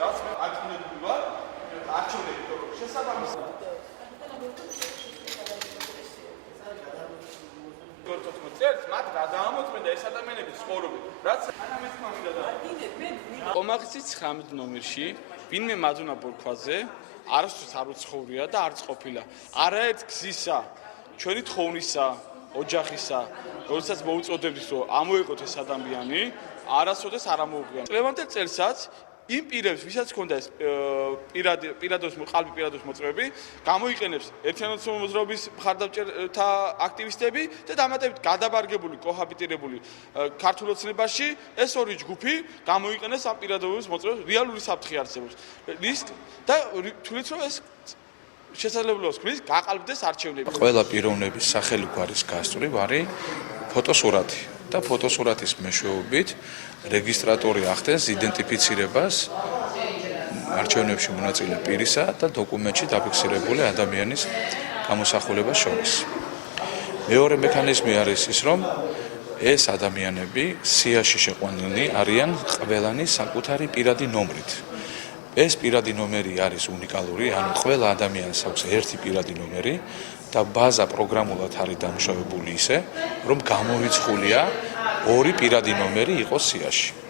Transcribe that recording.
რაც მე აკნებული ვარ არჩევნები თუ შესაბამისად მათ რა დაამოწმენდა ეს ადამიანები ცხოვრობენ რაც ამის მინდა და კომახის 19 ნომერში ვინმე მადუნა ბორქვაზე არასდროს არ უცხოვრია და არც ყოფილა არაერთ გზისა ჩვენი თხოვნისა ოჯახისა როდესაც მოუწოდებთ რომ ამოეყოთ ეს ადამიანი არასოდეს არ ამოუღია ლევანტე წელსაც იმ პირებს ვისაც ჰქონდა ეს qalbi პირადობის მოწვევები გამოიყენებს ერთიანობის მოძრაობის მხარდამჭერთა აქტივისტები და დამატებით გადაბარგებული კოჰაბიტირებული ქართულ ოცნებაში ეს ორი ჯგუფი გამოიყენეს ამ პირადობის მოწვევებს რეალური საფრთხე არსებობს და თulit რომ ეს შესაძლებლობას ქმნის გაყალბდეს არჩევნები ყველა პიროვნების სახელი გვარის გასწვრივარი ფოტოსურათი და ფოტოსურათის მეშვეობით რეგისტრატორი ახდენს იდენტიფიცირებას არჩევნებში მონაწილე პირისა და დოკუმენტში დაფიქსირებული ადამიანის გამოსახულებას შორის. მეორე მექანიზმი არის ის, რომ ეს ადამიანები სიაში შეყვანილნი არიან ყველანი საკუთარი პირადი ნომრით. ეს პირადი ნომერი არის უნიკალური, ანუ ყველა ადამიანს აქვს ერთი პირადი ნომერი და ბაზა პროგრამულად არის დამუშავებული ისე, რომ გამოვიწყულია ორი პირადი ნომერი იყოს სიაში.